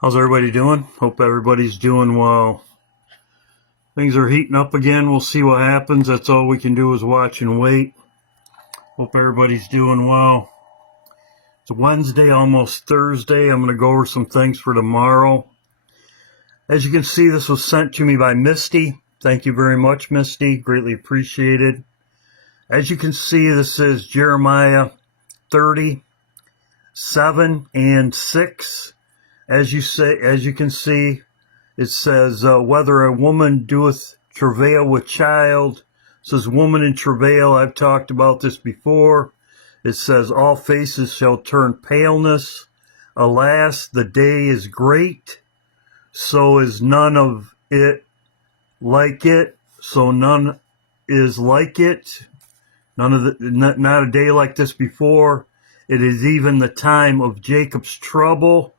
How's everybody doing? Hope everybody's doing well. Things are heating up again. We'll see what happens. That's all we can do is watch and wait. Hope everybody's doing well. It's Wednesday, almost Thursday. I'm going to go over some things for tomorrow. As you can see, this was sent to me by Misty. Thank you very much, Misty. Greatly appreciated. As you can see, this is Jeremiah 30:7-6. As you can see, it says, whether a woman doeth travail with child. It says, woman in travail. I've talked about this before. It says, all faces shall turn paleness. Alas, the day is great. So is none of it like it. So none is like it. Not a day like this before. It is even the time of Jacob's trouble,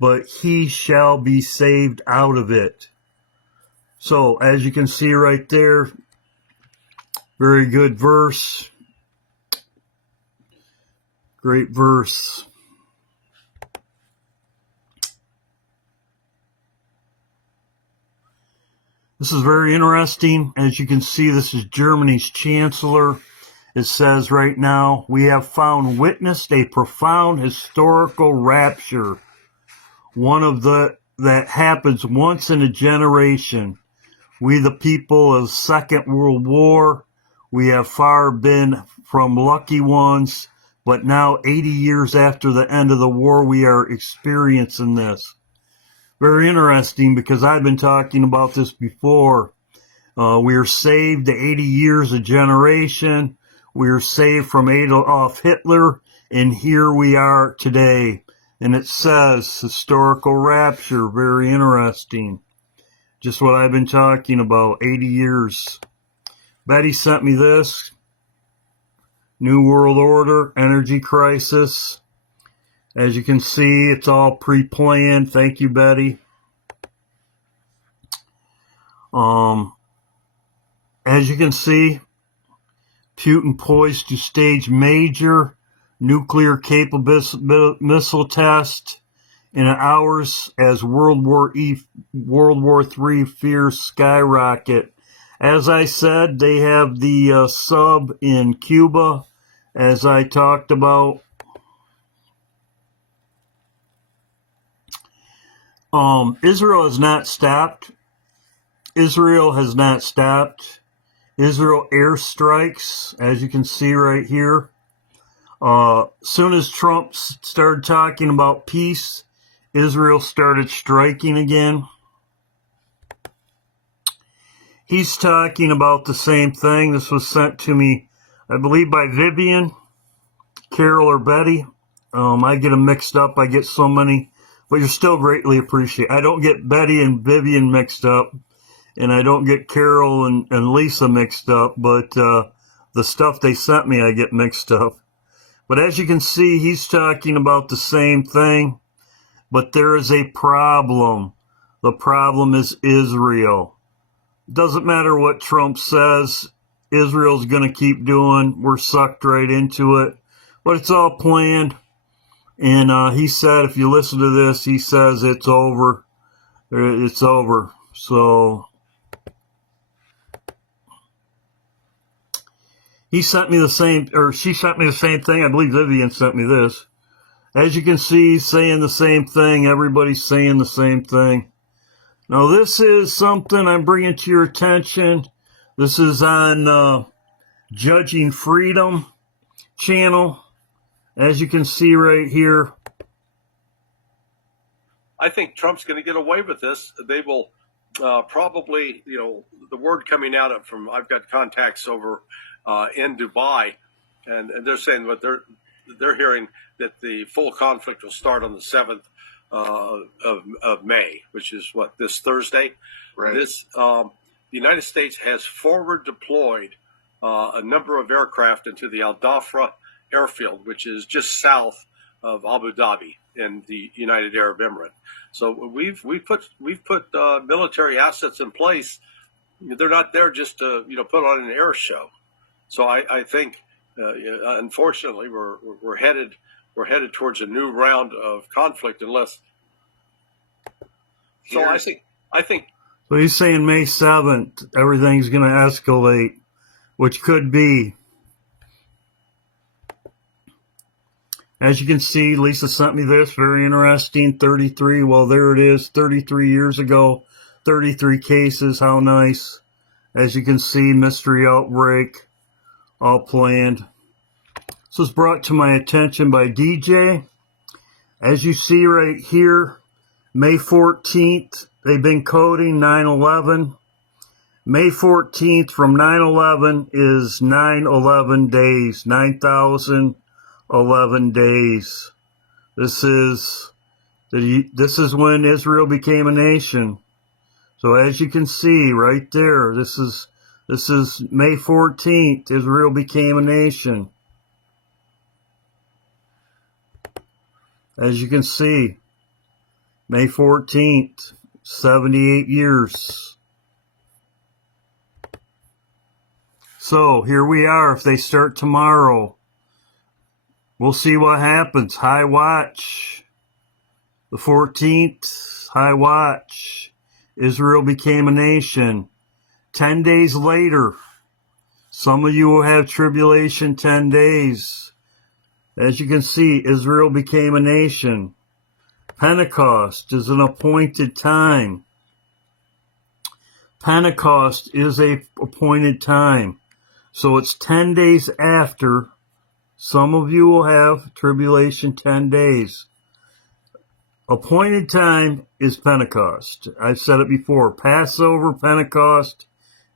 but he shall be saved out of it. So, as you can see right there, very good verse. Great verse. This is very interesting. As you can see, this is Germany's chancellor. It says right now, we have found witnessed a profound historical rapture. One of that happens once in a generation. We, the people of Second World War, we have far been from lucky ones, but now 80 years after the end of the war, we are experiencing this. Very interesting, because I've been talking about this before. We are saved to 80 years a generation. We are saved from Adolf Hitler, and here we are today. And it says historical rapture. Very interesting. Just what I've been talking about, 80 years. Betty sent me this. New World Order, energy crisis. As you can see, it's all pre-planned. Thank you, Betty. As you can see, Putin poised to stage major nuclear-capable missile test in hours as World War III fears skyrocket. As I said, they have the sub in Cuba, as I talked about. Israel has not stopped. Israel airstrikes, as you can see right here. Soon as Trump started talking about peace, Israel started striking again. He's talking about the same thing. This was sent to me, I believe, by Vivian, Carol, or Betty. I get them mixed up. I get so many, but you're still greatly appreciated. I don't get Betty and Vivian mixed up, and I don't get Carol and Lisa mixed up, but the stuff they sent me, I get mixed up. But as you can see, he's talking about the same thing, but there is a problem. The problem is Israel. Doesn't matter what Trump says, Israel's going to keep doing. We're sucked right into it. But it's all planned. And he said, if you listen to this, he says it's over. It's over. So he sent me the same, or she sent me the same thing. I believe Vivian sent me this. As you can see, he's saying the same thing. Everybody's saying the same thing. Now, this is something I'm bringing to your attention. This is on Judging Freedom channel. As you can see right here. I think Trump's going to get away with this. They will probably, the word coming out from, I've got contacts over in Dubai, and they're saying what they're hearing, that the full conflict will start on the 7th of May, which is this Thursday. Right. The United States has forward deployed a number of aircraft into the Al Dhafra airfield, which is just south of Abu Dhabi in the United Arab Emirates. So we've put military assets in place. They're not there just to put on an air show. So I think unfortunately we're headed towards a new round of conflict unless So I think So he's saying May 7th, everything's going to escalate, which could be. As you can see, Lisa sent me this, very interesting, 33. Well, there it is, 33 years ago, 33 cases, how nice. As you can see, mystery outbreak, all planned. This was brought to my attention by DJ. As you see right here, May 14th, they've been coding 9/11. May 14th from 9/11 is 9/11 days, 9,011 days. This is when Israel became a nation. So as you can see right there, this is May 14th, Israel became a nation. As you can see, May 14th, 78 years. So here we are. If they start tomorrow, we'll see what happens. High watch. The 14th, high watch. Israel became a nation. 10 days later, some of you will have tribulation 10 days. As you can see, Israel became a nation. Pentecost is an appointed time. Pentecost is a appointed time. So it's 10 days after. Some of you will have tribulation 10 days. Appointed time is Pentecost. I've said it before. Passover, Pentecost,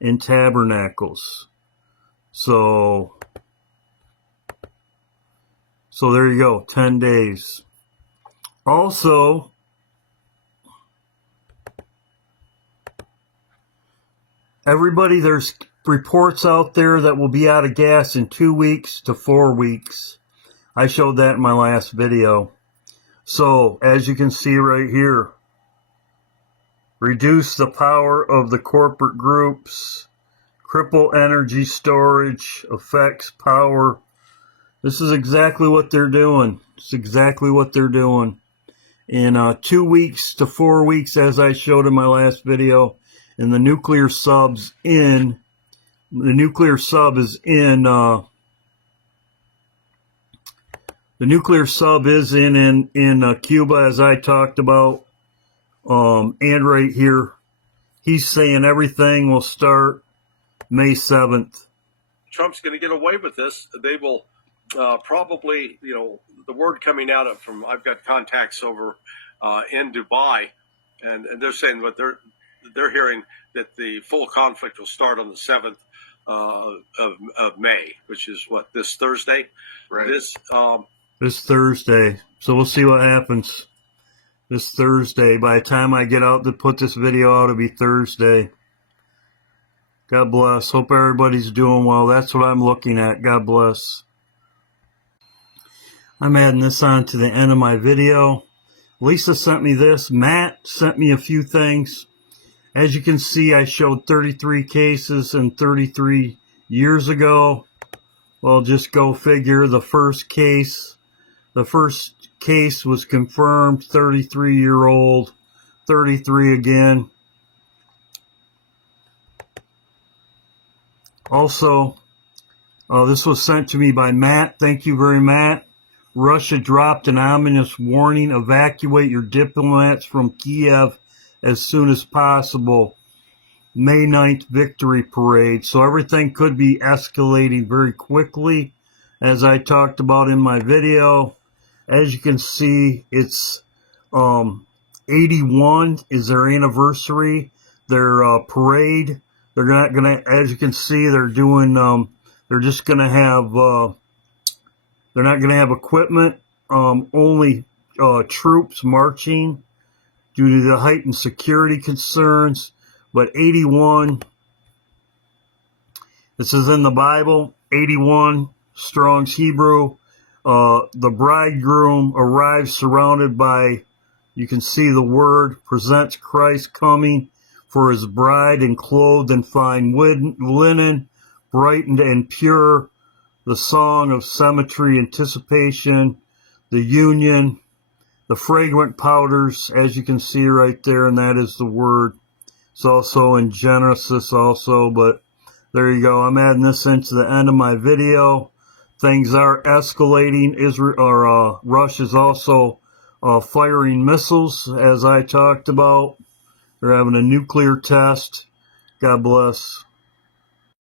and Tabernacles. So there you go, 10 days. Also, everybody, there's reports out there that will be out of gas in 2 weeks to 4 weeks. I showed that in my last video. So, as you can see right here, reduce the power of the corporate groups, cripple energy storage, affects power. This is exactly what they're doing. It's exactly what they're doing. In 2 weeks to 4 weeks, as I showed in my last video, and the nuclear sub is in Cuba, as I talked about, and right here, he's saying everything will start May 7th. Trump's going to get away with this. They will probably, the word coming out from, I've got contacts over in Dubai, and they're saying what they're hearing, that the full conflict will start on the 7th of May, which is what, this Thursday? Right. This Thursday. So we'll see what happens this Thursday. By the time I get out to put this video out, it'll be Thursday. God bless. Hope everybody's doing well. That's what I'm looking at. God bless. I'm adding this on to the end of my video. Lisa sent me this. Matt sent me a few things. As you can see, I showed 33 cases and 33 years ago. Well, just go figure. The first case was confirmed, 33-year-old, 33 again. Also, this was sent to me by Matt. Thank you very much. Russia dropped an ominous warning. Evacuate your diplomats from Kiev as soon as possible. May 9th victory parade. So everything could be escalating very quickly, as I talked about in my video. As you can see, it's 81 is their anniversary, their parade. They're not gonna, as you can see, they're doing. They're just gonna have. They're not gonna have equipment. Only troops marching due to the heightened security concerns. But 81. This is in the Bible. 81 Strong's Hebrew. The bridegroom arrives surrounded by, you can see the word, presents Christ coming for his bride and clothed in fine linen, brightened and pure. The song of symmetry, anticipation, the union, The fragrant powders, as you can see right there, and that is the word. It's also in Genesis also, but there you go. I'm adding this into the end of my video. Things are escalating. Russia is also firing missiles, as I talked about. They're having a nuclear test. God bless.